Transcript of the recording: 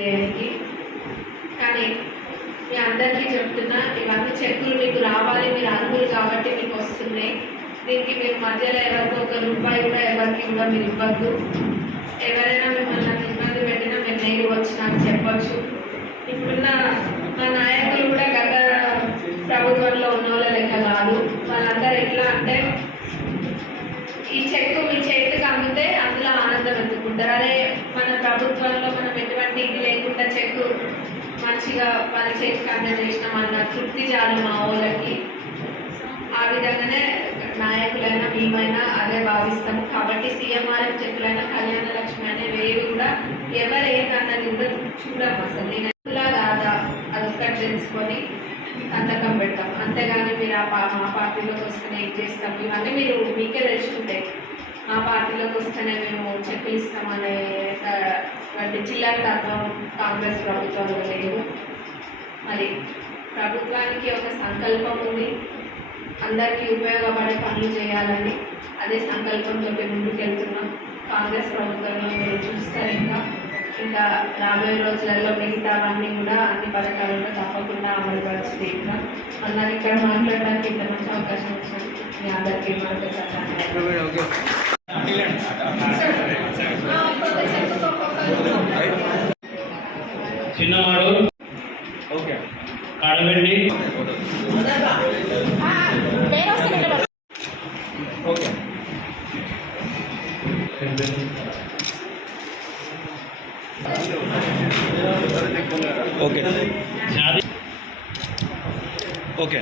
దేవునికి కానీ మీ అందరికీ చెప్తున్నా ఇవన్నీ చెక్కులు మీకు రావాలి మీరు అర్హులు కాబట్టి మీకు వస్తున్నాయి. దీనికి మీరు మధ్యలో ఎవరికి ఒక రూపాయి కూడా ఎవరికి కూడా మీరు ఇవ్వద్దు. ఎవరైనా మిమ్మల్ని ఇబ్బంది పెట్టినా మీరు నేను వచ్చి చెప్పచ్చు. ఇప్పుడున్న మా నాయకులు కూడా గత ప్రభుత్వంలో ఉన్న వాళ్ళ లెక్క కాదు. వాళ్ళందరూ ఎట్లా అంటే ఈ చెక్కు మీ చేతికి అమ్మితే అందులో ఆనందం ఎత్తుకుంటారు అదే మన ప్రభుత్వంలో మనం ఎటువంటి ఇది లేకుండా చెక్కు మంచిగా వాళ్ళ చేతికి అందజేసినాం అన్న తృప్తి చాలు మా వాళ్ళకి. ఆ విధంగానే నాయకులైనా మేమైనా అదే భావిస్తాము కాబట్టి సీఎంఆర్ఎఫ్ చెక్కులైనా కళ్యాణ లక్ష్మి అనేవి ఏవి కూడా ఎవరు ఏంటన్నది కూడా చూడము అసలు. నేను ఇలా కాదా అదొక్కటి తెలుసుకొని సంతకం పెడతాం. అంతేగాని మీరు ఆ పా- మా పార్టీలోకి వస్తేనే ఇది చేస్తాం. ఇవన్నీ మీరు మీకే తెలుసుకుంటే. మా పార్టీలోకి వస్తేనే మేము చెక్కులు ఇస్తామనే వంటి చిల్లర తత్వం కాంగ్రెస్ ప్రభుత్వంలో లేదు. మరి ప్రభుత్వానికి ఒక సంకల్పం ఉంది. అందరికీ ఉపయోగపడే పనులు చేయాలని అదే సంకల్పంతో ముందుకెళ్తున్నాం. కాంగ్రెస్ ప్రభుత్వంలో మీరు చూస్తారు ఇంకా ఇంకా రాబోయే రోజులలో మిగతావన్నీ కూడా అన్ని పథకాలు కూడా తప్పకుండా అమలుపరిచి ఇంకా అన్నది ఇక్కడ మాట్లాడడానికి ఇంత మంచి అవకాశం ఇచ్చినందుకు మీ అందరికీ మరొకసారి చిన్నవాడు ఓకే. కడవెండి. ఓకే. ఓకే. ఓకే.